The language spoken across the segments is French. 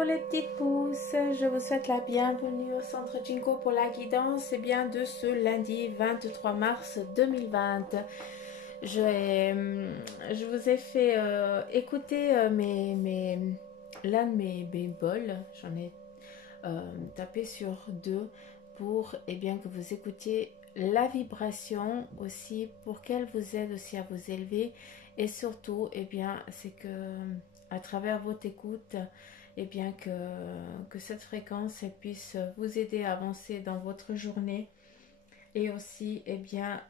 Hello les petites pousses, je vous souhaite la bienvenue au centre Jinko pour la guidance de ce lundi 23 mars 2020. Je vous ai fait écouter l'un de mes bols, j'en ai tapé sur deux pour que vous écoutiez la vibration aussi, pour qu'elle vous aide aussi à vous élever, et surtout c'est que à travers votre écoute que cette fréquence elle puisse vous aider à avancer dans votre journée, et aussi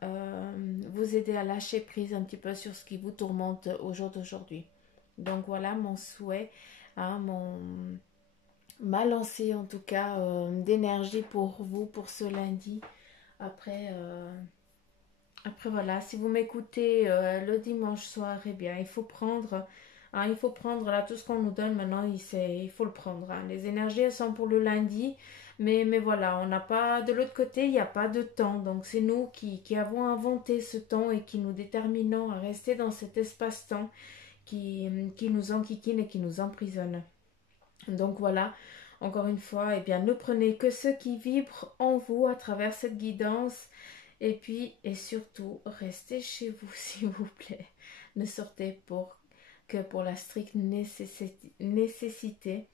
vous aider à lâcher prise un petit peu sur ce qui vous tourmente au jour d'aujourd'hui. Donc voilà mon souhait, ma lancée en tout cas d'énergie pour vous pour ce lundi. Après voilà, si vous m'écoutez le dimanche soir, il faut prendre, là tout ce qu'on nous donne maintenant, il faut le prendre. Les énergies elles sont pour le lundi, mais voilà, on n'a pas, de l'autre côté, il n'y a pas de temps. Donc c'est nous qui avons inventé ce temps et qui nous déterminons à rester dans cet espace-temps qui nous enquiquine et qui nous emprisonne. Donc voilà, encore une fois, ne prenez que ce qui vibre en vous à travers cette guidance. Et surtout, restez chez vous, s'il vous plaît. Ne sortez que pour la stricte nécessité.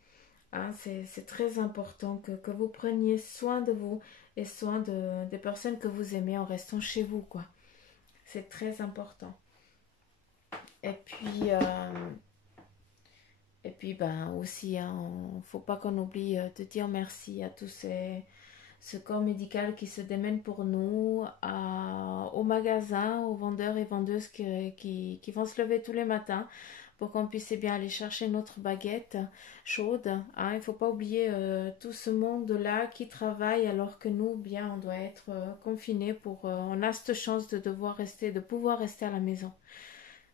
C'est très important que vous preniez soin de vous et soin des personnes que vous aimez en restant chez vous, quoi. C'est très important. Et puis aussi, faut pas qu'on oublie de dire merci à tous ce corps médical qui se démène pour nous, au magasin, aux vendeurs et vendeuses qui vont se lever tous les matins pour qu'on puisse aller chercher notre baguette chaude. Il ne faut pas oublier tout ce monde-là qui travaille alors que nous, on doit être confinés on a cette chance de pouvoir rester à la maison.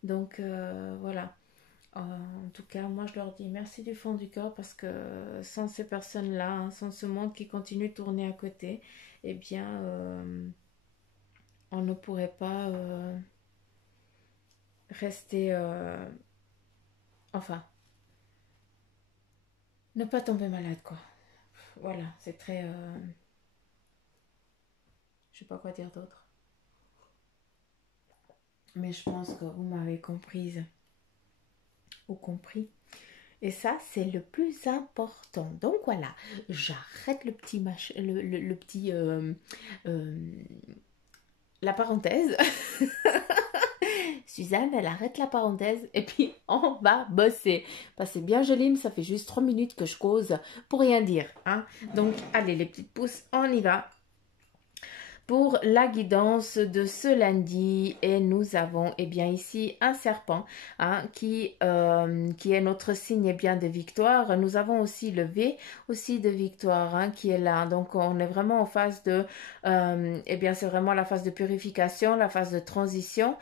Donc voilà. En tout cas, moi je leur dis merci du fond du cœur, parce que sans ces personnes-là, sans ce monde qui continue de tourner à côté, on ne pourrait pas rester, ne pas tomber malade, quoi. Voilà, c'est très, je sais pas quoi dire d'autre. Mais je pense que vous m'avez comprise ou compris. Et ça, c'est le plus important. Donc voilà, j'arrête le petit la parenthèse. Suzanne, elle arrête la parenthèse et puis on va bosser. Parce que c'est bien joli, mais ça fait juste 3 minutes que je cause pour rien dire. Donc, allez les petites pousses, on y va pour la guidance de ce lundi. Et nous avons ici un serpent qui est notre signe de victoire. Nous avons aussi le V aussi de victoire qui est là. Donc on est vraiment en phase de c'est vraiment la phase de purification, la phase de transition.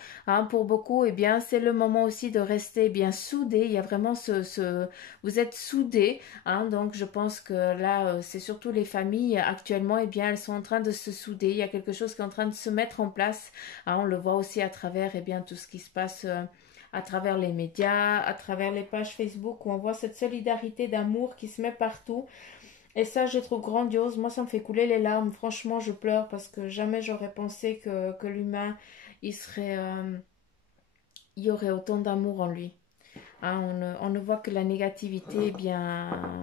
Pour beaucoup, c'est le moment aussi de rester soudé. Il y a vraiment vous êtes soudés. Donc je pense que là c'est surtout les familles actuellement, elles sont en train de se souder. Il y a quelque chose qui est en train de se mettre en place. On le voit aussi à travers tout ce qui se passe à travers les médias, à travers les pages Facebook, où on voit cette solidarité d'amour qui se met partout. Et ça, je trouve grandiose. Moi, ça me fait couler les larmes. Franchement, je pleure parce que jamais j'aurais pensé que l'humain, il y aurait autant d'amour en lui. On ne voit que la négativité.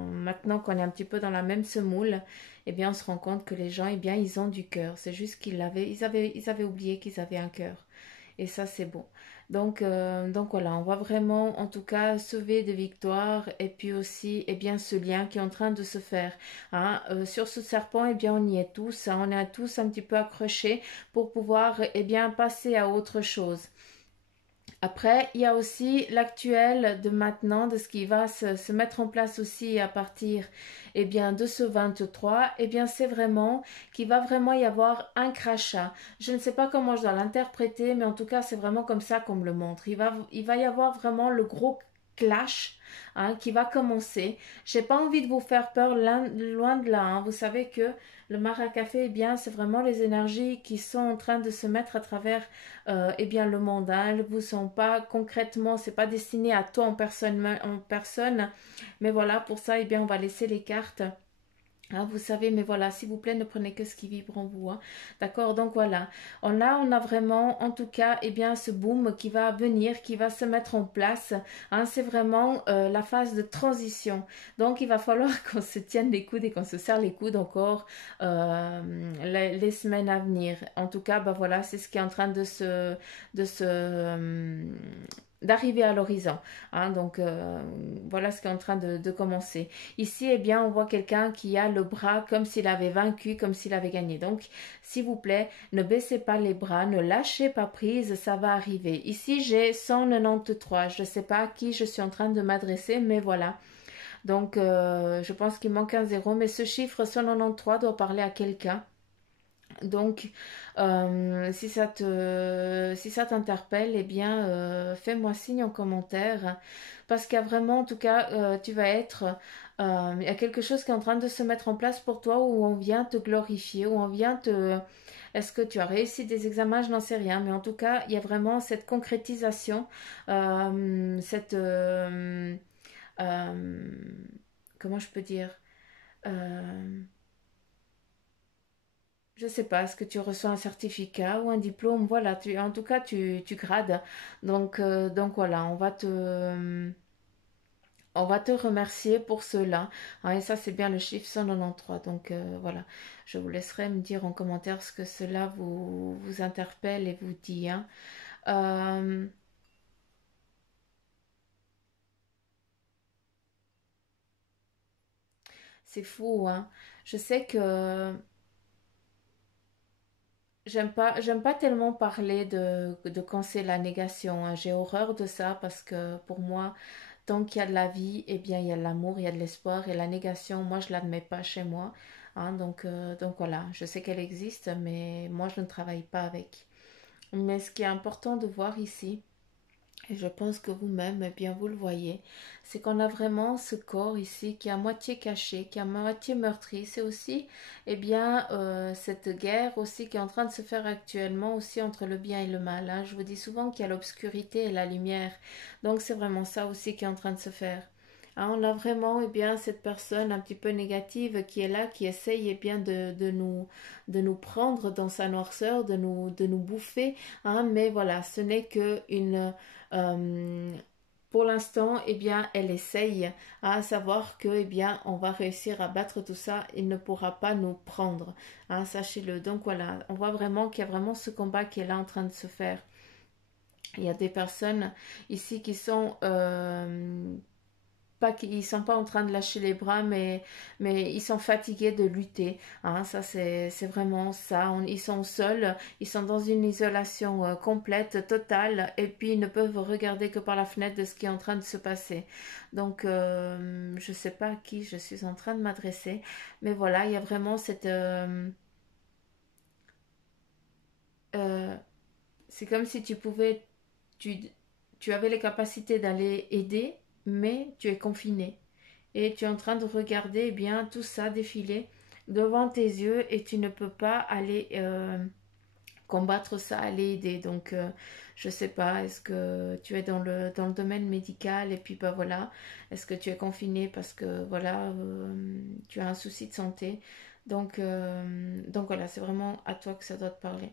Maintenant qu'on est un petit peu dans la même semoule, on se rend compte que les gens, ils ont du cœur. C'est juste ils avaient oublié qu'ils avaient un cœur. Et ça, c'est bon. Donc voilà, on voit vraiment, en tout cas, ce V de victoire, et puis aussi, ce lien qui est en train de se faire. Sur ce serpent, on y est tous. On est tous un petit peu accrochés pour pouvoir, passer à autre chose. Après, il y a aussi l'actuel de maintenant, de ce qui va se mettre en place aussi à partir de ce 23. C'est vraiment qu'il va vraiment y avoir un crachat. Je ne sais pas comment je dois l'interpréter, mais en tout cas, c'est vraiment comme ça qu'on me le montre. Il va y avoir vraiment le gros clash qui va commencer. J'ai pas envie de vous faire peur, loin de là. Vous savez que le Maracafé, eh bien, c'est vraiment les énergies qui sont en train de se mettre à travers eh bien, le monde. Elles vous sont pas concrètement, c'est pas destiné à toi en personne. Mais voilà, pour ça, eh bien, on va laisser les cartes. Vous savez, mais voilà, s'il vous plaît, ne prenez que ce qui vibre en vous. D'accord, donc voilà. On a vraiment, en tout cas, eh bien, ce boom qui va venir, qui va se mettre en place. C'est vraiment la phase de transition. Donc, il va falloir qu'on se tienne les coudes et qu'on se serre les coudes encore les semaines à venir. En tout cas, bah voilà, c'est ce qui est en train d'arriver à l'horizon. Donc, voilà ce qui est en train de commencer. Ici, eh bien, on voit quelqu'un qui a le bras comme s'il avait vaincu, comme s'il avait gagné. Donc, s'il vous plaît, ne baissez pas les bras, ne lâchez pas prise, ça va arriver. Ici, j'ai 193. Je ne sais pas à qui je suis en train de m'adresser, mais voilà. Donc, je pense qu'il manque un zéro, mais ce chiffre 193 doit parler à quelqu'un. Donc, si ça t'interpelle, eh bien, fais-moi signe en commentaire. Parce qu'il y a vraiment, en tout cas, tu vas être... il y a quelque chose qui est en train de se mettre en place pour toi où on vient te glorifier, où on vient te... Est-ce que tu as réussi des examens? Je n'en sais rien. Mais en tout cas, il y a vraiment cette concrétisation, cette... euh, comment je peux dire? Euh, je sais pas, est-ce que tu reçois un certificat ou un diplôme? Voilà, en tout cas, tu grades. Donc voilà, on va te remercier pour cela. Et ça, c'est bien le chiffre 193. Donc voilà, je vous laisserai me dire en commentaire ce que cela vous interpelle et vous dit. Euh, c'est fou, hein. Je sais que j'aime pas tellement parler de quand c'est la négation. J'ai horreur de ça parce que pour moi, tant qu'il y a de la vie, eh bien, il y a de l'amour, il y a de l'espoir. Et la négation, moi, je ne l'admets pas chez moi. Donc voilà, je sais qu'elle existe, mais moi, je ne travaille pas avec. Mais ce qui est important de voir ici, et je pense que vous-même, eh bien, vous le voyez, c'est qu'on a vraiment ce corps ici qui est à moitié caché, qui est à moitié meurtri. C'est aussi, eh bien, cette guerre aussi qui est en train de se faire actuellement aussi entre le bien et le mal. Je vous dis souvent qu'il y a l'obscurité et la lumière. Donc, c'est vraiment ça aussi qui est en train de se faire. On a vraiment, eh bien, cette personne un petit peu négative qui est là, qui essaye, eh bien, de nous prendre dans sa noirceur, de nous bouffer. Mais voilà, ce n'est que une euh, pour l'instant, eh bien, elle essaye à savoir que, eh bien, on va réussir à battre tout ça. Il ne pourra pas nous prendre. Sachez-le. Donc voilà, on voit vraiment qu'il y a vraiment ce combat qui est là en train de se faire. Il y a des personnes ici qui sont pas qu'ils sont pas en train de lâcher les bras, mais ils sont fatigués de lutter. Ça, c'est vraiment ça. Ils sont seuls, ils sont dans une isolation complète, totale, et puis ils ne peuvent regarder que par la fenêtre de ce qui est en train de se passer. Donc, je sais pas à qui je suis en train de m'adresser, mais voilà, il y a vraiment cette... euh, c'est comme si tu pouvais... Tu, tu avais les capacités d'aller aider, mais tu es confiné. Et tu es en train de regarder eh bien tout ça défiler devant tes yeux et tu ne peux pas aller combattre ça, aller aider. Donc je sais pas, est-ce que tu es dans le domaine médical et puis bah voilà, est-ce que tu es confiné parce que voilà, tu as un souci de santé. Donc voilà, c'est vraiment à toi que ça doit te parler.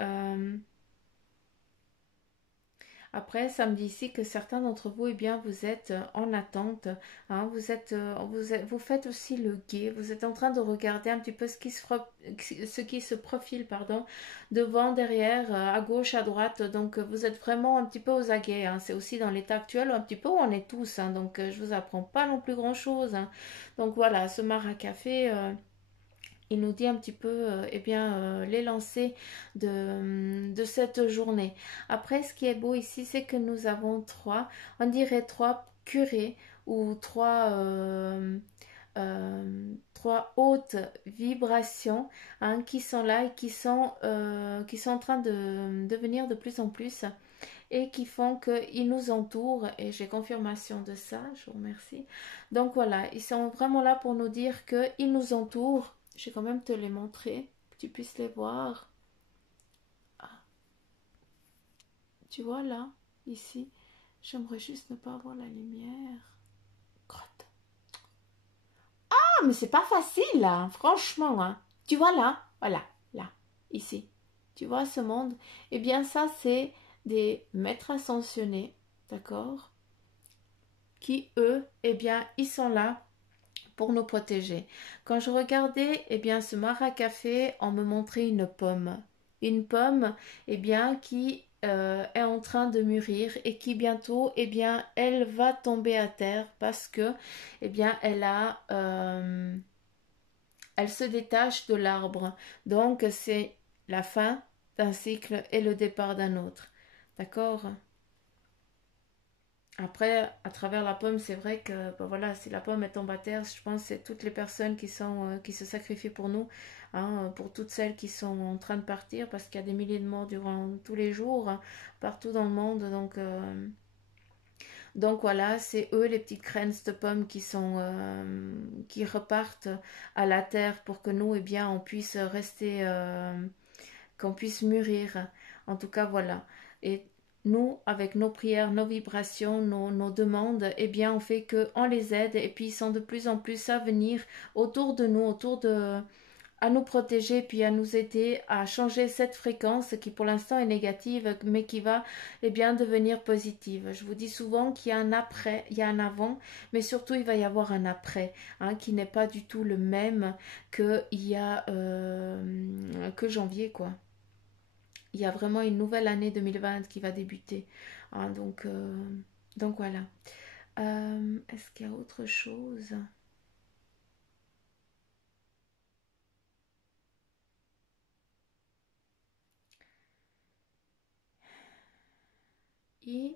Euh, Après, ça me dit ici que certains d'entre vous, eh bien, vous êtes en attente. Vous faites aussi le guet. Vous êtes en train de regarder un petit peu ce qui se profile, pardon, devant, derrière, à gauche, à droite. Donc, vous êtes vraiment un petit peu aux aguets. C'est aussi dans l'état actuel, un petit peu où on est tous. Donc, je vous apprends pas non plus grand-chose. Donc, voilà, ce Maracafé. Il nous dit un petit peu eh bien, les lancers de cette journée. Après, ce qui est beau ici, c'est que nous avons on dirait trois curés ou trois hautes vibrations qui sont là et qui sont en train de devenir de plus en plus. et qui font qu'ils nous entourent. Et j'ai confirmation de ça, je vous remercie. Donc voilà, ils sont vraiment là pour nous dire qu'ils nous entourent. Je vais quand même te les montrer, que tu puisses les voir. Ah, tu vois là, ici, j'aimerais juste ne pas avoir la lumière. Crotte. Ah, mais c'est pas facile, hein, franchement. Hein. Tu vois là, voilà, là, ici. Tu vois ce monde? Eh bien, ça, c'est des maîtres ascensionnés, d'accord? Qui, eux, eh bien, ils sont là pour nous protéger. Quand je regardais, eh bien, ce maracafé, on me montrait une pomme. Une pomme, eh bien, qui est en train de mûrir et qui bientôt, eh bien, elle va tomber à terre parce que, eh bien, elle se détache de l'arbre. Donc, c'est la fin d'un cycle et le départ d'un autre. D'accord? Après, à travers la pomme, c'est vrai que ben voilà, si la pomme elle tombe à terre, je pense que c'est toutes les personnes qui se sacrifient pour nous, hein, pour toutes celles qui sont en train de partir, parce qu'il y a des milliers de morts durant tous les jours, hein, partout dans le monde. Donc voilà, c'est eux les petites graines de pommes qui repartent à la terre pour que nous, eh bien, on puisse rester, qu'on puisse mûrir. En tout cas, voilà. Et nous, avec nos prières, nos vibrations, nos demandes, eh bien, on fait qu'on les aide et puis ils sont de plus en plus à venir autour de nous, à nous protéger, puis à nous aider à changer cette fréquence qui pour l'instant est négative, mais qui va eh bien devenir positive. Je vous dis souvent qu'il y a un après, il y a un avant, mais surtout il va y avoir un après, hein, qui n'est pas du tout le même que il y a que janvier, quoi. Il y a vraiment une nouvelle année 2020 qui va débuter. Hein, donc voilà. Est-ce qu'il y a autre chose? I.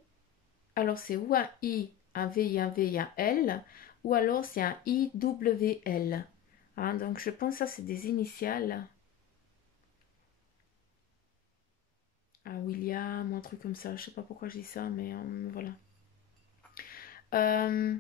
Alors c'est ou un I, un V, un V, un L, ou alors c'est un IWL. Hein, donc je pense que ça c'est des initiales. Un William ou un truc comme ça. Je sais pas pourquoi je dis ça, mais voilà. Euh,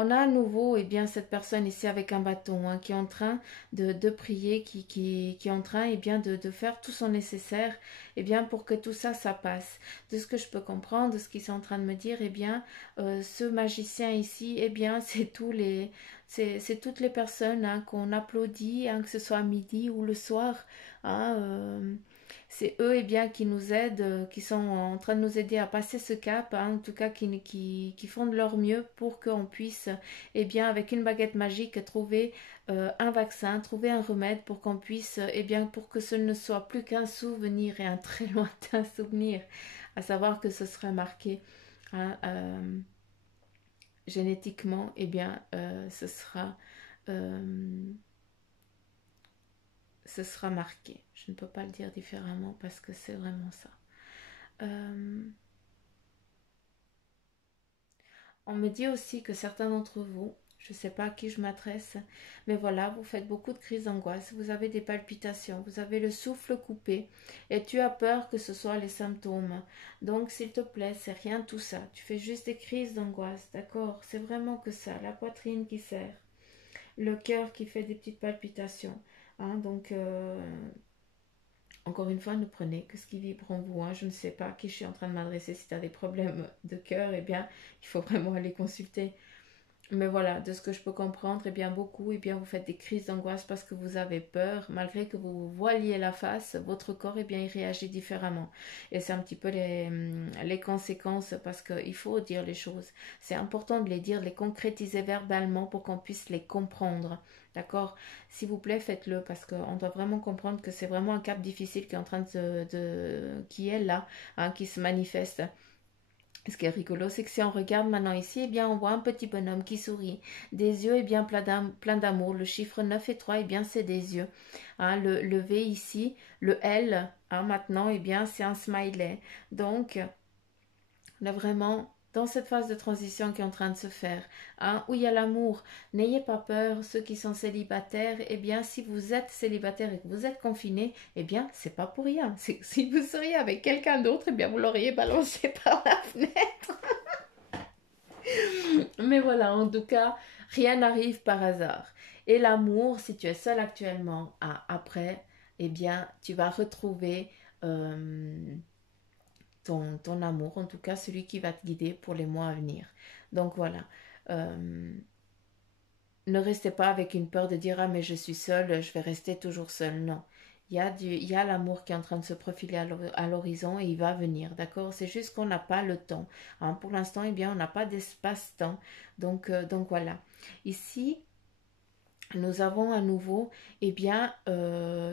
On a à nouveau eh bien, cette personne ici avec un bâton, hein, qui est en train de prier, qui est en train eh bien, de faire tout son nécessaire eh bien, pour que tout ça, ça passe. De ce que je peux comprendre, de ce qu'ils sont en train de me dire, eh bien, ce magicien ici, eh bien, c'est toutes les personnes, hein, qu'on applaudit, hein, que ce soit à midi ou le soir. Hein, c'est eux eh bien, qui nous aident, qui sont en train de nous aider à passer ce cap, hein, en tout cas qui font de leur mieux pour qu'on puisse, eh bien, avec une baguette magique, trouver un vaccin, trouver un remède pour qu'on puisse, eh bien, pour que ce ne soit plus qu'un souvenir et un très lointain souvenir, à savoir que ce sera marqué, hein, génétiquement, eh bien, euh, ce sera marqué. Je ne peux pas le dire différemment parce que c'est vraiment ça. Euh, on me dit aussi que certains d'entre vous, je ne sais pas à qui je m'adresse, mais voilà, vous faites beaucoup de crises d'angoisse, vous avez des palpitations, vous avez le souffle coupé et tu as peur que ce soit les symptômes. Donc, s'il te plaît, c'est rien tout ça. Tu fais juste des crises d'angoisse, d'accord? C'est vraiment que ça, la poitrine qui serre, le cœur qui fait des petites palpitations. Hein, encore une fois, ne prenez que ce qui vibre en vous. Hein. Je ne sais pas à qui je suis en train de m'adresser. Si tu as des problèmes de cœur, eh bien, il faut vraiment aller consulter. Mais voilà, de ce que je peux comprendre, eh bien, beaucoup, eh bien, vous faites des crises d'angoisse parce que vous avez peur. Malgré que vous voiliez la face, votre corps, eh bien, il réagit différemment. Et c'est un petit peu les conséquences parce qu'il faut dire les choses. C'est important de les dire, de les concrétiser verbalement pour qu'on puisse les comprendre. D'accord? S'il vous plaît, faites-le parce qu'on doit vraiment comprendre que c'est vraiment un cap difficile qui est en train qui est là, hein, qui se manifeste. Ce qui est rigolo, c'est que si on regarde maintenant ici, eh bien, on voit un petit bonhomme qui sourit, des yeux eh bien, plein d'amour. Le chiffre 9 et 3, eh bien, c'est des yeux. Hein, le V ici, le L, hein, maintenant, eh bien, c'est un smiley. Donc, on est vraiment dans cette phase de transition qui est en train de se faire, hein, où il y a l'amour, n'ayez pas peur, ceux qui sont célibataires, eh bien, si vous êtes célibataire et que vous êtes confiné, eh bien, c'est pas pour rien. Si vous seriez avec quelqu'un d'autre, eh bien, vous l'auriez balancé par la fenêtre. Mais voilà, en tout cas, rien n'arrive par hasard. Et l'amour, si tu es seul actuellement, après, eh bien, tu vas retrouver ton amour, en tout cas celui qui va te guider pour les mois à venir. Donc voilà, ne restez pas avec une peur de dire ah mais je suis seule, je vais rester toujours seule. Non, il y a l'amour qui est en train de se profiler à l'horizon et il va venir, d'accord? C'est juste qu'on n'a pas le temps. Hein. Pour l'instant, eh bien, on n'a pas d'espace-temps. Donc voilà. Ici, nous avons à nouveau eh bien,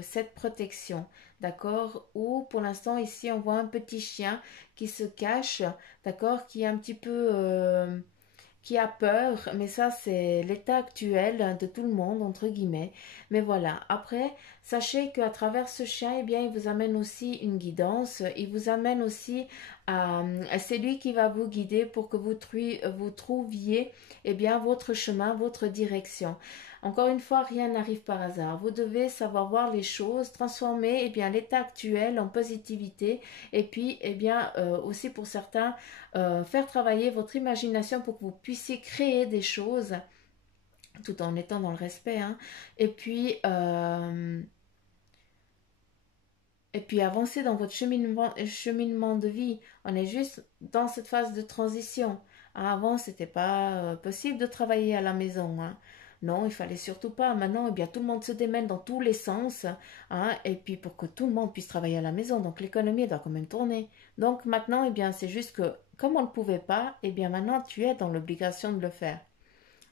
cette protection, d'accord? Ou pour l'instant ici on voit un petit chien qui se cache, d'accord? Qui est un petit peu qui a peur, mais ça c'est l'état actuel de tout le monde, entre guillemets. Mais voilà, après, sachez qu'à travers ce chien, eh bien, il vous amène aussi une guidance, il vous amène aussi c'est lui qui va vous guider pour que vous trouviez eh bien, votre chemin, votre direction. Encore une fois, rien n'arrive par hasard. Vous devez savoir voir les choses, transformer eh bien, l'état actuel en positivité et puis eh bien, aussi pour certains, faire travailler votre imagination pour que vous puissiez créer des choses tout en étant dans le respect. Hein. Et puis, avancer dans votre cheminement de vie. On est juste dans cette phase de transition. Avant, c'était pas possible de travailler à la maison. Hein. Non, il fallait surtout pas. Maintenant, eh bien, tout le monde se démène dans tous les sens. Hein, et puis, pour que tout le monde puisse travailler à la maison, donc l'économie doit quand même tourner. Donc maintenant, eh bien, c'est juste que, comme on ne pouvait pas, eh bien, maintenant, tu es dans l'obligation de le faire.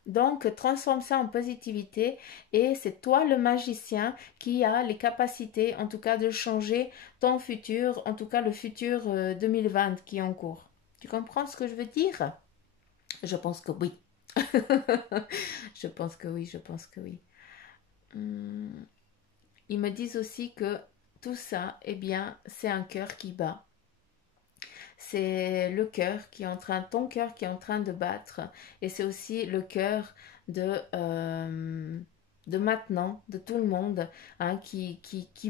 Donc, transforme ça en positivité et c'est toi le magicien qui a les capacités, en tout cas, de changer ton futur, en tout cas le futur 2020 qui est en cours. Tu comprends ce que je veux dire? Je pense que oui. Je pense que oui, je pense que oui. Ils me disent aussi que tout ça, eh bien, c'est un cœur qui bat. C'est le cœur qui est en train, ton cœur qui est en train de battre. Et c'est aussi le cœur de maintenant, de tout le monde, hein, qui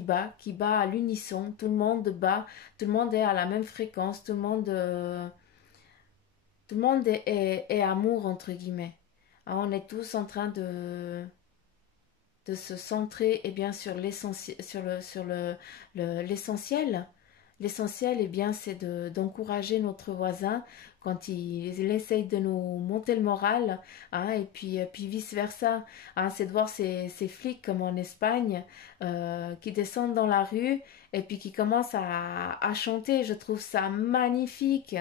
bat à l'unisson. Tout le monde bat, tout le monde est à la même fréquence, tout le monde est amour, entre guillemets. Hein, on est tous en train de se centrer eh bien, sur l'essentiel, l'essentiel. L'essentiel, eh bien, c'est d'encourager notre voisin quand il essaye de nous monter le moral, hein, et puis vice-versa. Hein, c'est de voir ces flics comme en Espagne qui descendent dans la rue et puis qui commencent à chanter. Je trouve ça magnifique.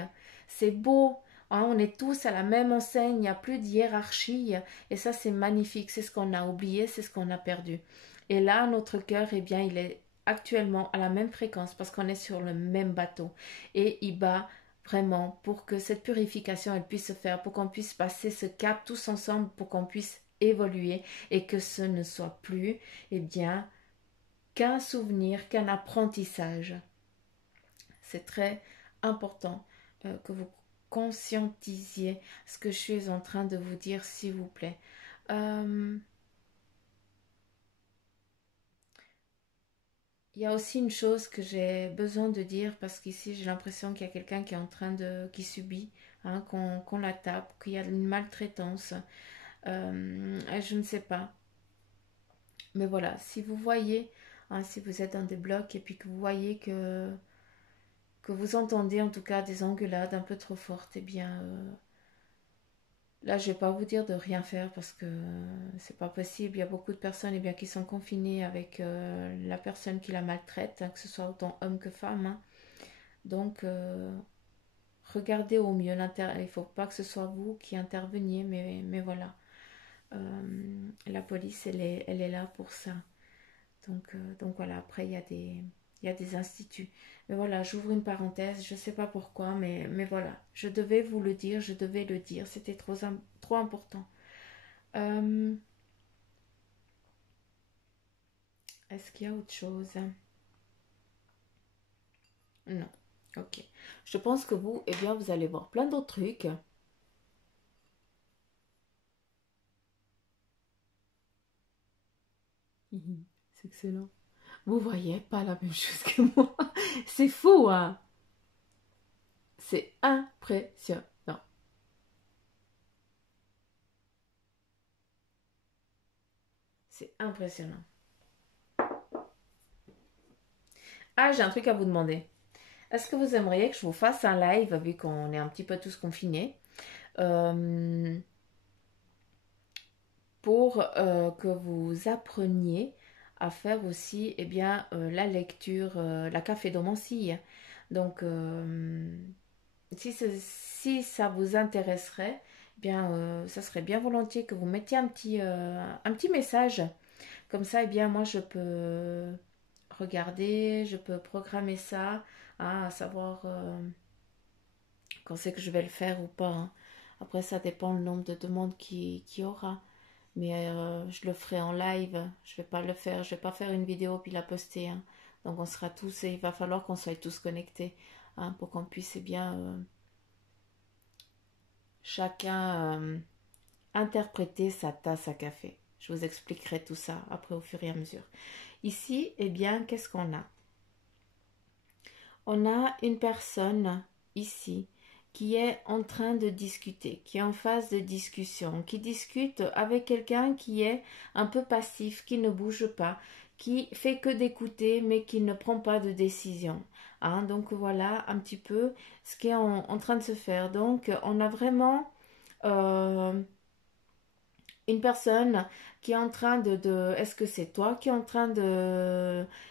C'est beau. Hein, on est tous à la même enseigne, il n'y a plus de hiérarchie. Et ça, c'est magnifique. C'est ce qu'on a oublié, c'est ce qu'on a perdu. Et là, notre cœur, eh bien, il est actuellement à la même fréquence parce qu'on est sur le même bateau. Et il bat vraiment pour que cette purification, elle puisse se faire, pour qu'on puisse passer ce cap tous ensemble, pour qu'on puisse évoluer et que ce ne soit plus, eh bien, qu'un souvenir, qu'un apprentissage. C'est très important que vous conscientisiez ce que je suis en train de vous dire, s'il vous plaît. Il y a aussi une chose que j'ai besoin de dire parce qu'ici j'ai l'impression qu'il y a quelqu'un qui est en train qui subit, hein, qu'on la tape, qu'il y a une maltraitance. Je ne sais pas. Mais voilà, si vous voyez, hein, si vous êtes dans des blocs et puis que vous voyez que vous entendez en tout cas des engueulades un peu trop fortes, eh bien là je vais pas vous dire de rien faire parce que c'est pas possible. Il y a beaucoup de personnes eh bien, qui sont confinées avec la personne qui la maltraite, hein, que ce soit autant homme que femme. Hein. Donc regardez au mieux il ne faut pas que ce soit vous qui interveniez, mais voilà. La police elle est là pour ça. Donc voilà, après il y a des instituts. Mais voilà, j'ouvre une parenthèse, je ne sais pas pourquoi, mais voilà, je devais vous le dire, je devais le dire, c'était trop important. Est-ce qu'il y a autre chose? Non. Ok. Je pense que vous, eh bien, vous allez voir plein d'autres trucs. Mhm. C'est excellent. Vous voyez pas la même chose que moi. C'est fou, hein? C'est impressionnant. C'est impressionnant. Ah, j'ai un truc à vous demander. Est-ce que vous aimeriez que je vous fasse un live, vu qu'on est un petit peu tous confinés, euh, pour que vous appreniez à faire aussi eh bien, la lecture, la cafédomancie. Donc, si ça vous intéresserait, eh bien, ça serait bien volontiers que vous mettiez un petit message. Comme ça, eh bien, moi, je peux regarder, je peux programmer ça, hein, à savoir quand c'est que je vais le faire ou pas, hein. Après, ça dépend le nombre de demandes qu'il y aura. Mais je le ferai en live. Je vais pas le faire. Je vais pas faire une vidéo puis la poster, hein. Donc on sera tous et il va falloir qu'on soit tous connectés, hein, pour qu'on puisse eh bien chacun interpréter sa tasse à café. Je vous expliquerai tout ça après au fur et à mesure. Ici, eh bien, qu'est-ce qu'on a? On a une personne ici qui est en train de discuter, qui est en phase de discussion, qui discute avec quelqu'un qui est un peu passif, qui ne bouge pas, qui fait que d'écouter, mais qui ne prend pas de décision. Hein, donc voilà un petit peu ce qui est en train de se faire. Donc on a vraiment euh, une personne qui est en train est-ce que c'est toi qui est en train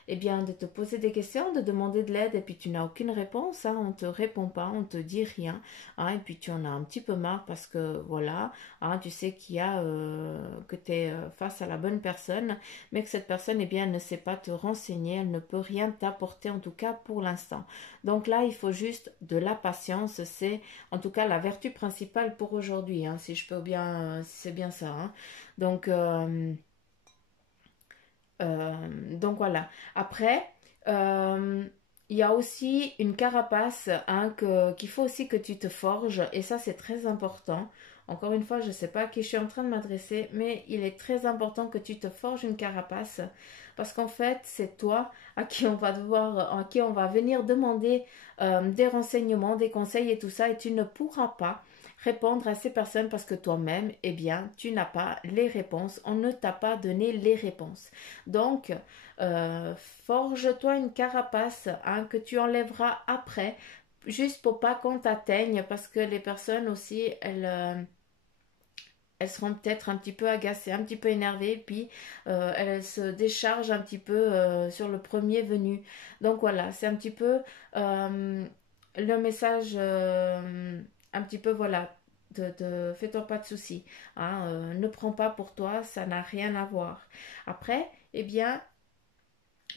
eh bien, de te poser des questions, de demander de l'aide et puis tu n'as aucune réponse, hein, on te répond pas, on te dit rien, hein, et puis tu en as un petit peu marre parce que voilà, hein, tu sais que tu es face à la bonne personne, mais que cette personne, eh bien, elle ne sait pas te renseigner, elle ne peut rien t'apporter en tout cas pour l'instant. Donc là, il faut juste de la patience, c'est en tout cas la vertu principale pour aujourd'hui, hein, si je peux bien, si c'est bien ça, hein. Donc, euh, donc voilà. Après, euh, il y a aussi une carapace, hein, qu'il faut aussi que tu te forges, et ça c'est très important. Encore une fois, je ne sais pas à qui je suis en train de m'adresser, mais il est très important que tu te forges une carapace, parce qu'en fait, c'est toi à qui on va venir demander des renseignements, des conseils et tout ça, et tu ne pourras pas répondre à ces personnes parce que toi-même, eh bien, tu n'as pas les réponses, on ne t'a pas donné les réponses. Donc, euh, forge-toi une carapace, hein, que tu enlèveras après, juste pour pas qu'on t'atteigne, parce que les personnes aussi, elles seront peut-être un petit peu agacées, un petit peu énervées, puis elles se déchargent un petit peu sur le premier venu. Donc voilà, c'est un petit peu le message, un petit peu voilà. Fais-toi pas de soucis, hein, ne prends pas pour toi, ça n'a rien à voir. Après, eh bien,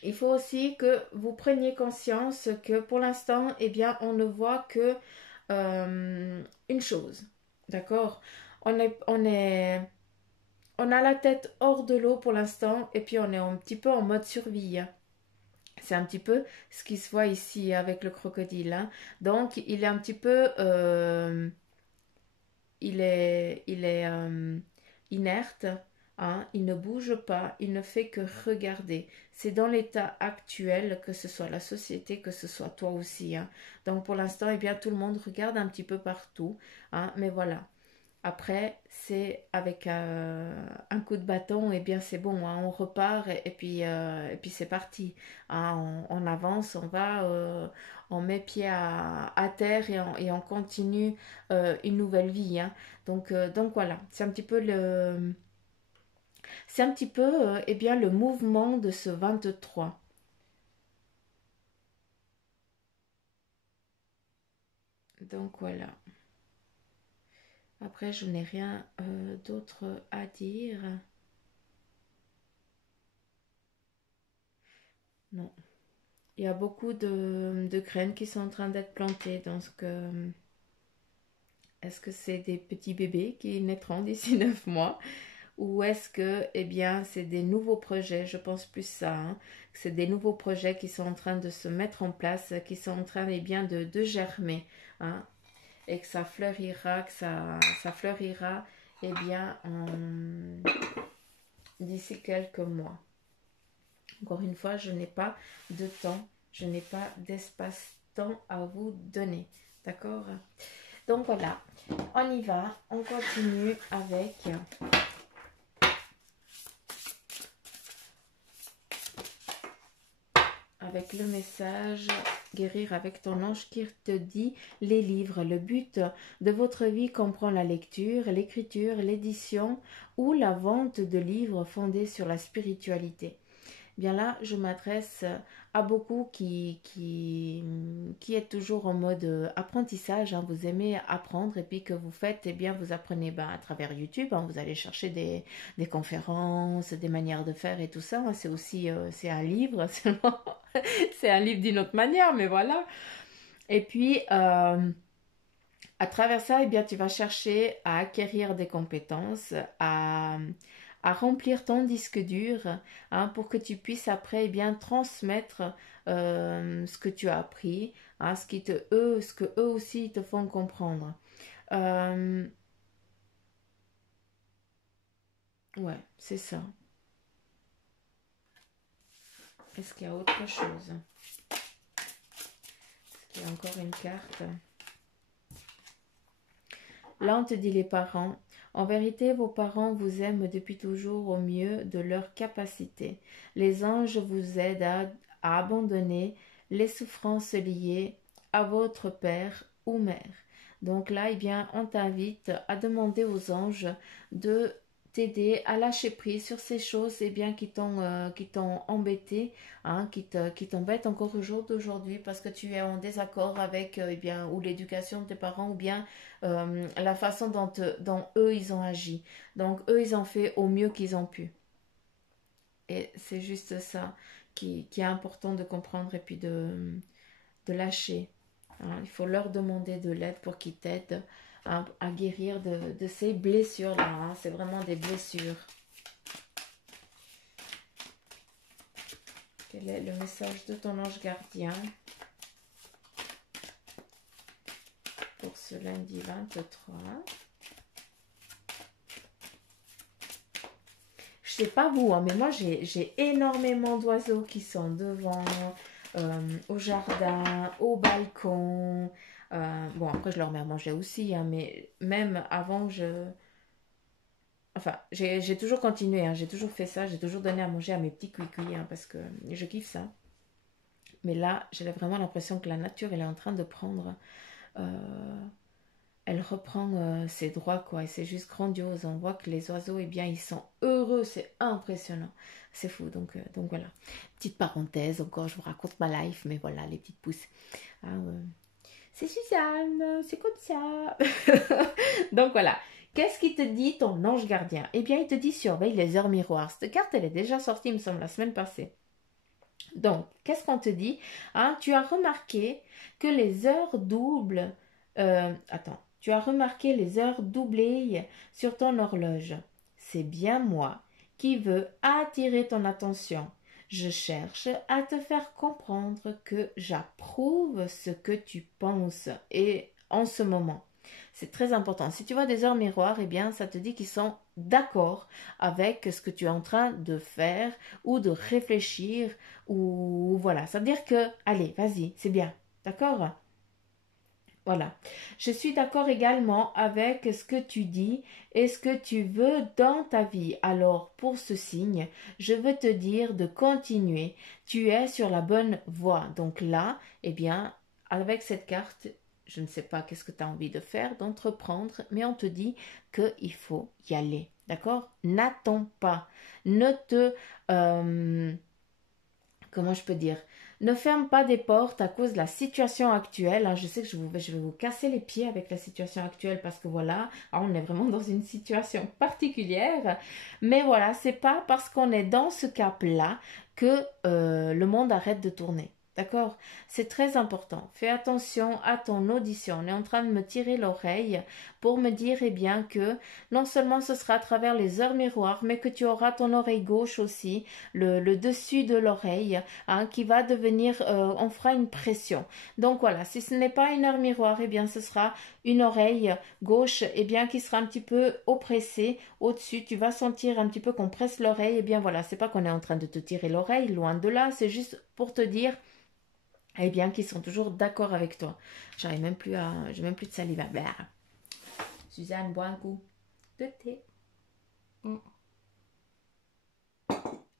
il faut aussi que vous preniez conscience que pour l'instant, eh bien, on ne voit que une chose. D'accord? On est, on a la tête hors de l'eau pour l'instant et puis on est un petit peu en mode survie, hein. C'est un petit peu ce qui se voit ici avec le crocodile, hein. Donc, il est un petit peu, il est inerte, hein, il ne bouge pas, il ne fait que regarder. C'est dans l'état actuel, que ce soit la société, que ce soit toi aussi, hein. Donc pour l'instant, eh bien, tout le monde regarde un petit peu partout, hein, mais voilà. Après, c'est avec un coup de bâton, et bien c'est bon, hein, on repart et puis c'est parti, hein, on avance, on met pied à terre et on continue une nouvelle vie, hein. Donc voilà, c'est un petit peu eh bien, le mouvement de ce 23. Donc voilà. Après, je n'ai rien d'autre à dire. Non. Il y a beaucoup de graines qui sont en train d'être plantées. Donc, est-ce que c'est des petits bébés qui naîtront d'ici 9 mois? ou est-ce que, eh bien, c'est des nouveaux projets, je pense plus ça, hein, que c'est des nouveaux projets qui sont en train de se mettre en place, qui sont en train, eh bien, de germer, hein, et que ça fleurira, ça fleurira, eh bien, d'ici quelques mois. Encore une fois, je n'ai pas de temps, je n'ai pas d'espace-temps à vous donner, d'accord? Donc voilà, on y va, on continue avec le message guérir avec ton ange qui te dit les livres. Le but de votre vie comprend la lecture, l'écriture, l'édition ou la vente de livres fondés sur la spiritualité. Bien là, je m'adresse à beaucoup qui est toujours en mode apprentissage, hein. Vous aimez apprendre et puis que vous faites, eh bien, vous apprenez à travers YouTube, hein. Vous allez chercher des conférences, des manières de faire et tout ça, hein. C'est aussi, c'est un livre, c'est un livre d'une autre manière, mais voilà. Et puis, à travers ça, eh bien, tu vas chercher à acquérir des compétences, à remplir ton disque dur, hein, pour que tu puisses après, eh bien, transmettre ce que tu as appris, hein, ce que eux aussi te font comprendre. Ouais, c'est ça. Est-ce qu'il y a autre chose? Est-ce qu'il y a encore une carte? Là, on te dit les parents. En vérité, vos parents vous aiment depuis toujours au mieux de leur capacité. Les anges vous aident à abandonner les souffrances liées à votre père ou mère. Donc là, eh bien, on t'invite à demander aux anges de t'aider à lâcher prise sur ces choses, eh bien, qui t'ont embêté, hein, qui t'embêtent encore au jour d'aujourd'hui parce que tu es en désaccord avec, eh bien, ou l'éducation de tes parents ou bien la façon dont eux ils ont agi. Donc eux ils ont fait au mieux qu'ils ont pu. Et c'est juste ça qui est important de comprendre et puis de lâcher. Hein. Il faut leur demander de l'aide pour qu'ils t'aident à guérir de ces blessures-là. Hein. C'est vraiment des blessures. Quel est le message de ton ange gardien pour ce lundi 23? Je sais pas vous, hein, mais moi j'ai énormément d'oiseaux qui sont devant, au jardin, au balcon. Bon, après je leur mets à manger aussi, hein, mais même avant Enfin, j'ai toujours continué, hein, j'ai toujours fait ça, j'ai toujours donné à manger à mes petits cuicui, hein, parce que je kiffe ça. Mais là, j'ai vraiment l'impression que la nature, elle est en train de prendre... elle reprend ses droits, quoi, et c'est juste grandiose. On voit que les oiseaux, eh bien, ils sont heureux, c'est impressionnant, c'est fou. Donc voilà, petite parenthèse, encore je vous raconte ma life, mais voilà, les petites pousses. Ah, c'est Suzanne, c'est comme ça. Donc voilà, qu'est-ce qui te dit ton ange gardien? Eh bien, il te dit surveille les heures miroirs. Cette carte, elle est déjà sortie, il me semble, la semaine passée. Donc, qu'est-ce qu'on te dit? Hein, tu as remarqué que les heures doubles... attends. Tu as remarqué les heures doublées sur ton horloge. C'est bien moi qui veux attirer ton attention. Je cherche à te faire comprendre que j'approuve ce que tu penses et en ce moment. C'est très important. Si tu vois des heures miroirs, eh bien, ça te dit qu'ils sont d'accord avec ce que tu es en train de faire ou de réfléchir ou voilà. Ça veut dire que, allez, vas-y, c'est bien. D'accord? Voilà. Je suis d'accord également avec ce que tu dis et ce que tu veux dans ta vie. Alors, pour ce signe, je veux te dire de continuer. Tu es sur la bonne voie. Donc là, eh bien, avec cette carte, je ne sais pas qu'est-ce que tu as envie de faire, d'entreprendre, mais on te dit qu'il faut y aller. D'accord? N'attends pas. Ne te... comment je peux dire? Ne ferme pas des portes à cause de la situation actuelle. Hein. Je sais que je vais vous casser les pieds avec la situation actuelle parce que voilà, on est vraiment dans une situation particulière. Mais voilà, c'est pas parce qu'on est dans ce cap-là que le monde arrête de tourner. D'accord? C'est très important. Fais attention à ton audition. On est en train de me tirer l'oreille pour me dire eh bien que non seulement ce sera à travers les heures miroirs, mais que tu auras ton oreille gauche aussi, le dessus de l'oreille, hein, qui va devenir, on fera une pression. Donc voilà, si ce n'est pas une heure miroir, eh bien ce sera une oreille gauche, eh bien qui sera un petit peu oppressée au-dessus. Tu vas sentir un petit peu qu'on presse l'oreille. Eh bien voilà, c'est pas qu'on est en train de te tirer l'oreille, loin de là, c'est juste pour te dire eh bien, qu'ils sont toujours d'accord avec toi. J'ai même plus de salive à faire. Suzanne, bois un coup de thé.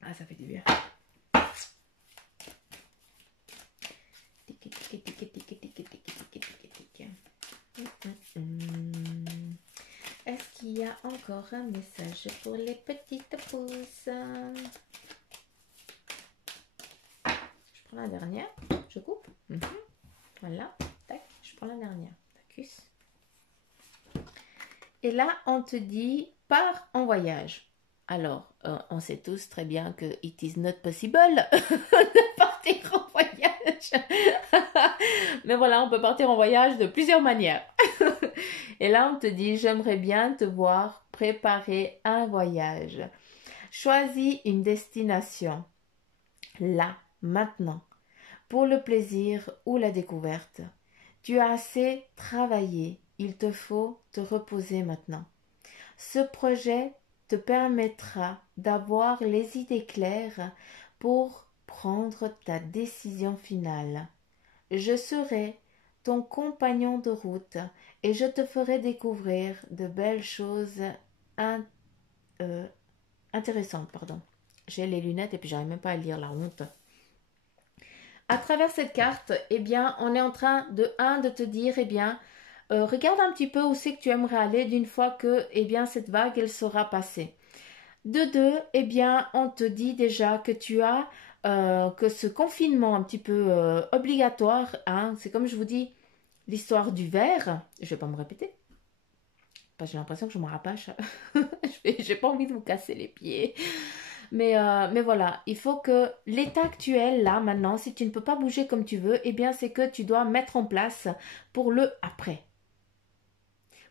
Ah, ça fait du bien. Est-ce qu'il y a encore un message pour les petites pousses? Je prends la dernière. Je coupe. Voilà. Tac. Je prends la dernière. Tacus. Et là, on te dit, pars en voyage. Alors, on sait tous très bien que it is not possible de partir en voyage. Mais voilà, on peut partir en voyage de plusieurs manières. Et là, on te dit, j'aimerais bien te voir préparer un voyage. Choisis une destination, là, maintenant, pour le plaisir ou la découverte. Tu as assez travaillé, il te faut te reposer maintenant. Ce projet te permettra d'avoir les idées claires pour prendre ta décision finale. Je serai ton compagnon de route et je te ferai découvrir de belles choses intéressantes. J'ai les lunettes et puis j'arrive même pas à lire, la honte. À travers cette carte, eh bien, on est en train de te dire, eh bien, regarde un petit peu où c'est que tu aimerais aller d'une fois que, eh bien, cette vague, elle sera passée. De deux, eh bien, on te dit déjà que tu as, que ce confinement un petit peu obligatoire, hein, c'est comme je vous dis, l'histoire du verre, je vais pas me répéter, parce que j'ai l'impression que je me rapache, j'ai pas envie de vous casser les pieds. Mais voilà, il faut que l'état actuel, là, maintenant, si tu ne peux pas bouger comme tu veux, eh bien, c'est que tu dois mettre en place pour le après.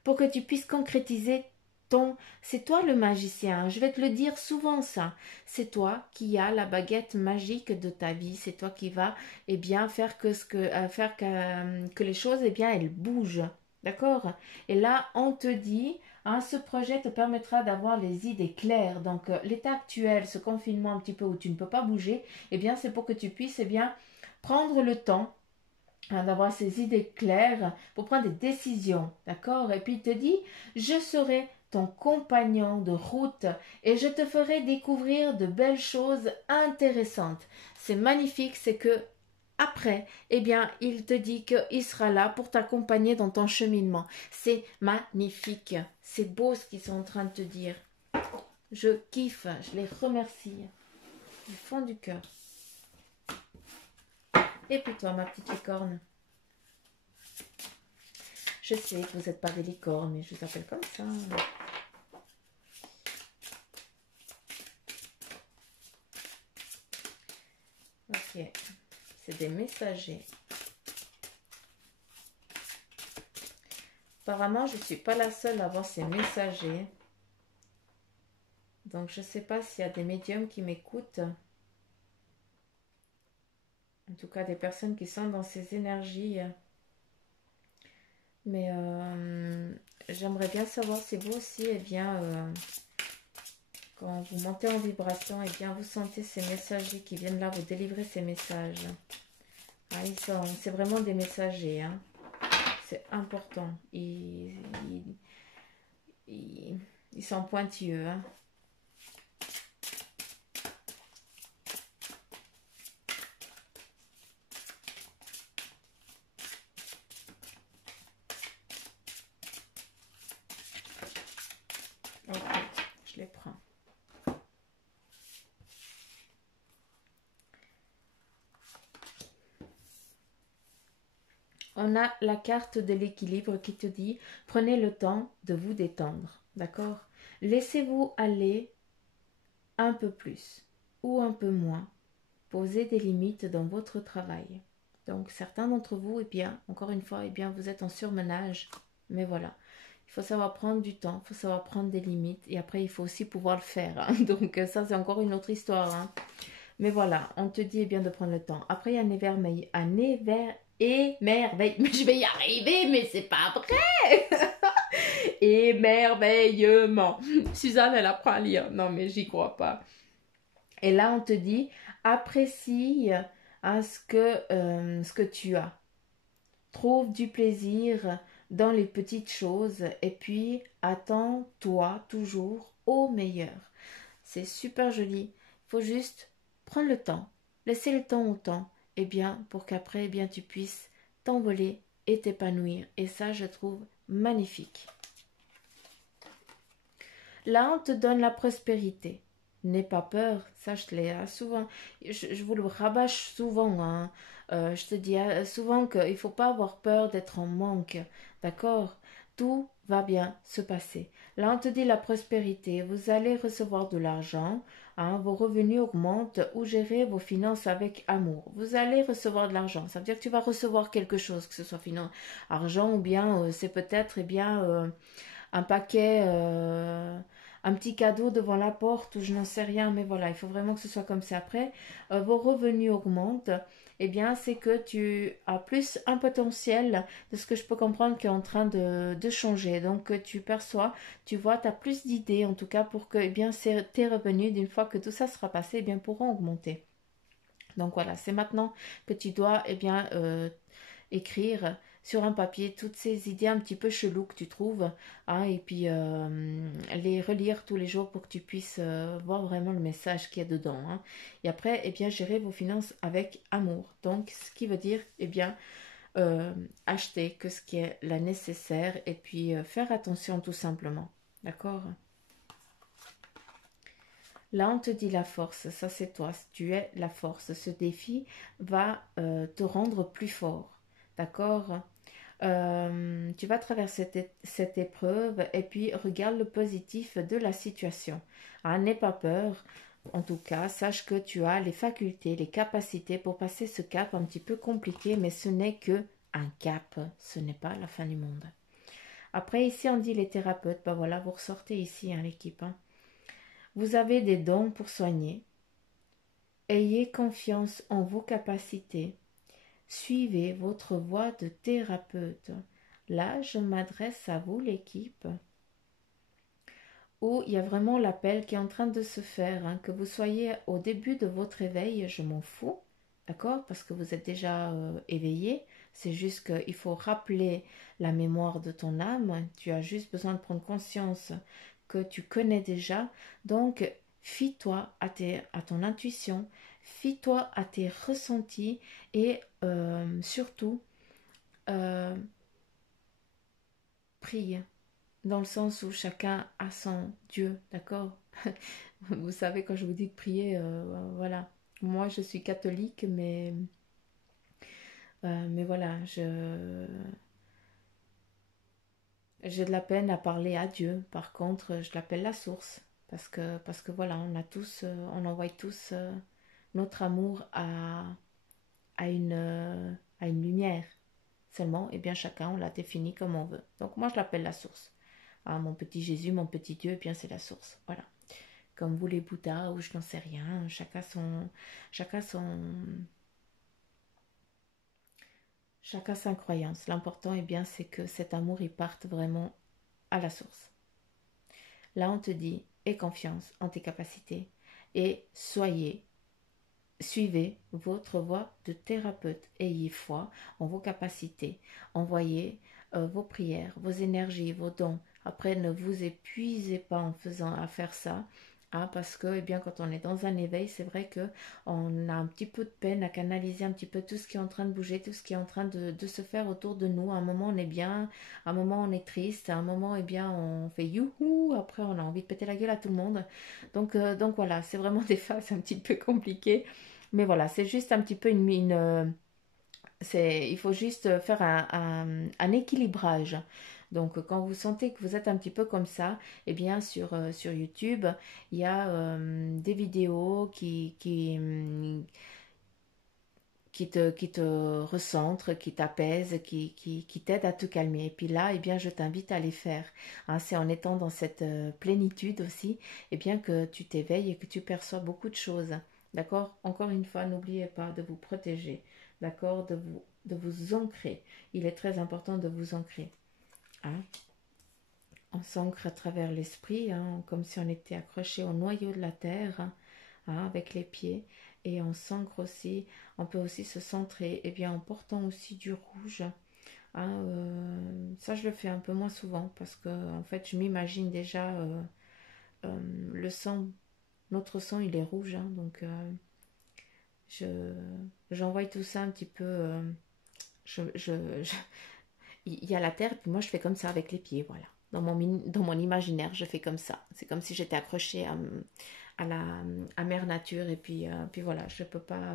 Pour que tu puisses concrétiser ton... C'est toi le magicien, je vais te le dire souvent ça. C'est toi qui as la baguette magique de ta vie. C'est toi qui vas, eh bien, faire que les choses, eh bien, elles bougent. D'accord? Et là, on te dit... Hein, ce projet te permettra d'avoir les idées claires. Donc, l'état actuel, ce confinement un petit peu où tu ne peux pas bouger, eh bien, c'est pour que tu puisses, eh bien, prendre le temps, hein, d'avoir ces idées claires pour prendre des décisions. D'accord? Et puis, il te dit, je serai ton compagnon de route et je te ferai découvrir de belles choses intéressantes. C'est magnifique, c'est que après, eh bien, il te dit qu'il sera là pour t'accompagner dans ton cheminement. C'est magnifique. C'est beau ce qu'ils sont en train de te dire. Je kiffe. Je les remercie du fond du cœur. Et puis toi, ma petite licorne. Je sais que vous n'êtes pas des licornes, mais je vous appelle comme ça. Ok. C'est des messagers. Apparemment, je ne suis pas la seule à avoir ces messagers. Donc, je ne sais pas s'il y a des médiums qui m'écoutent. En tout cas, des personnes qui sont dans ces énergies. Mais j'aimerais bien savoir si vous aussi, eh bien, quand vous montez en vibration, eh bien, vous sentez ces messagers qui viennent là vous délivrer ces messages. Ah, c'est vraiment des messagers, hein. C'est important. Ils sont pointilleux, hein. Ok, je les prends. On a la carte de l'équilibre qui te dit « Prenez le temps de vous détendre. » D'accord? Laissez-vous aller un peu plus ou un peu moins Posez des limites dans votre travail. Donc, certains d'entre vous, eh bien, encore une fois, eh bien, vous êtes en surmenage. Mais voilà, il faut savoir prendre du temps, il faut savoir prendre des limites. Et après, il faut aussi pouvoir le faire, hein. Donc, ça, c'est encore une autre histoire, hein. Mais voilà, on te dit eh bien de prendre le temps. Après, il y a un émerveil. Mais je vais y arriver, mais c'est pas vrai. Émerveillement. Suzanne, elle apprend à lire. Non, mais j'y crois pas. Et là, on te dit, apprécie ce que tu as. Trouve du plaisir dans les petites choses et puis attends-toi toujours au meilleur. C'est super joli. Il faut juste prendre le temps. Laisser le temps au temps. Et bien, pour qu'après, eh bien, tu puisses t'envoler et t'épanouir. Et ça, je trouve magnifique. Là, on te donne la prospérité. N'aie pas peur, ça je l'ai souvent, je vous le rabâche souvent, hein. Je te dis souvent qu'il ne faut pas avoir peur d'être en manque, d'accord? Tout va bien se passer. Là, on te dit la prospérité, vous allez recevoir de l'argent, hein, vos revenus augmentent ou gérez vos finances avec amour. Vous allez recevoir de l'argent, ça veut dire que tu vas recevoir quelque chose, que ce soit argent ou bien c'est peut-être eh bien un paquet, un petit cadeau devant la porte ou je n'en sais rien, mais voilà, il faut vraiment que ce soit comme ça. Après, vos revenus augmentent, eh bien, c'est que tu as plus un potentiel de ce que je peux comprendre qui est en train de changer. Donc, tu perçois, tu vois, tu as plus d'idées en tout cas pour que eh bien, tes revenus, d'une fois que tout ça sera passé, eh bien, pourront augmenter. Donc voilà, c'est maintenant que tu dois eh bien, écrire sur un papier toutes ces idées un petit peu cheloues que tu trouves, hein, et puis les relire tous les jours pour que tu puisses voir vraiment le message qu'il y a dedans, hein. Et après, eh bien, gérer vos finances avec amour. Donc, ce qui veut dire, eh bien, acheter que ce qui est la nécessaire et puis faire attention tout simplement. D'accord? Là, on te dit la force, ça c'est toi, tu es la force. Ce défi va te rendre plus fort, d'accord? Tu vas traverser cette épreuve et puis regarde le positif de la situation. Ah, n'aie pas peur, en tout cas, sache que tu as les facultés, les capacités pour passer ce cap un petit peu compliqué, mais ce n'est que un cap, ce n'est pas la fin du monde. Après, ici, on dit les thérapeutes, ben voilà, vous ressortez ici, hein, l'équipe, hein. Vous avez des dons pour soigner. Ayez confiance en vos capacités. Suivez votre voie de thérapeute. Là, je m'adresse à vous, l'équipe, où il y a vraiment l'appel qui est en train de se faire, hein, que vous soyez au début de votre éveil, je m'en fous, d'accord, parce que vous êtes déjà éveillé. C'est juste qu'il faut rappeler la mémoire de ton âme. Tu as juste besoin de prendre conscience que tu connais déjà. Donc, fie-toi à ton intuition, fie-toi à tes ressentis et surtout, prie. Dans le sens où chacun a son Dieu, d'accord? Vous savez, quand je vous dis de prier, voilà. Moi, je suis catholique, mais voilà, j'ai de la peine à parler à Dieu. Par contre, je l'appelle la source. Parce que voilà, on envoie tous notre amour à une lumière. Seulement, eh bien, chacun, on la définit comme on veut. Donc, moi, je l'appelle la source. Ah, mon petit Jésus, mon petit Dieu, eh bien, c'est la source. Voilà. Comme vous, les Bouddhas, ou je n'en sais rien. Chacun sa croyance. L'important, eh bien, c'est que cet amour, il parte vraiment à la source. Là, on te dit, aie confiance en tes capacités et suivez votre voie de thérapeute. Ayez foi en vos capacités. Envoyez vos prières, vos énergies, vos dons. Après, ne vous épuisez pas à faire ça. Hein, parce que, eh bien, quand on est dans un éveil, c'est vrai que on a un petit peu de peine à canaliser un petit peu tout ce qui est en train de bouger, tout ce qui est en train de se faire autour de nous. À un moment, on est bien, à un moment, on est triste, à un moment, eh bien, on fait youhou, après, on a envie de péter la gueule à tout le monde. Donc voilà, c'est vraiment des phases un petit peu compliquées. Mais voilà, c'est juste un petit peu il faut juste faire un équilibrage. Donc, quand vous sentez que vous êtes un petit peu comme ça, eh bien, sur YouTube, il y a des vidéos qui te recentre, qui t'apaise, qui t'aide à te calmer. Et puis là, eh bien, je t'invite à les faire. Hein, c'est en étant dans cette plénitude aussi, eh bien, que tu t'éveilles et que tu perçois beaucoup de choses. D'accord? Encore une fois, n'oubliez pas de vous protéger. D'accord? De vous ancrer. Il est très important de vous ancrer. Hein? On s'ancre à travers l'esprit, hein, comme si on était accroché au noyau de la terre, hein, avec les pieds. Et on s'ancre aussi, on peut aussi se centrer, eh bien, en portant aussi du rouge. Hein, ça, je le fais un peu moins souvent parce que, en fait, je m'imagine déjà le sang, notre sang, il est rouge. Hein, donc, j'envoie tout ça un petit peu. Je- il y a la terre, puis moi, je fais comme ça avec les pieds, voilà. Dans mon imaginaire, je fais comme ça. C'est comme si j'étais accrochée à la à Mère Nature, et puis voilà, je peux pas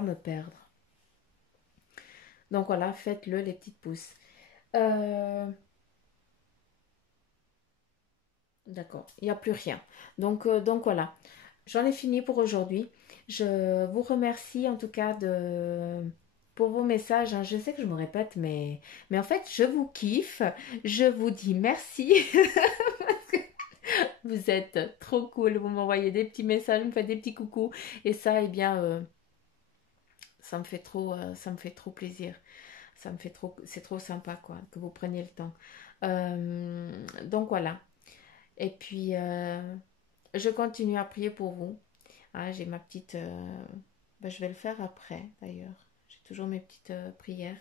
me perdre. Donc voilà, faites-le les petites pousses. Euh, d'accord, il n'y a plus rien. Donc voilà, j'en ai fini pour aujourd'hui. Je vous remercie en tout cas pour vos messages. Hein. Je sais que je me répète, mais en fait, je vous kiffe. Je vous dis merci. Vous êtes trop cool. Vous m'envoyez des petits messages, vous me faites des petits coucous. Et ça, eh bien, ça me fait trop plaisir. Ça me fait trop, c'est trop sympa, quoi, que vous preniez le temps. Donc voilà. Et puis, je continue à prier pour vous. Ah, j'ai ma petite... ben, je vais le faire après, d'ailleurs. J'ai toujours mes petites prières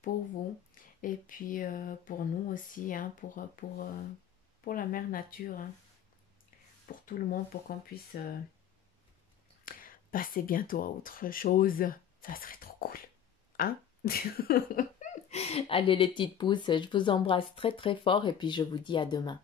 pour vous. Et puis, pour nous aussi, hein, pour la mère nature, hein, pour tout le monde, pour qu'on puisse passer bientôt à autre chose. Ça serait trop cool. Hein? Allez les petites pousses, je vous embrasse très très fort et puis je vous dis à demain.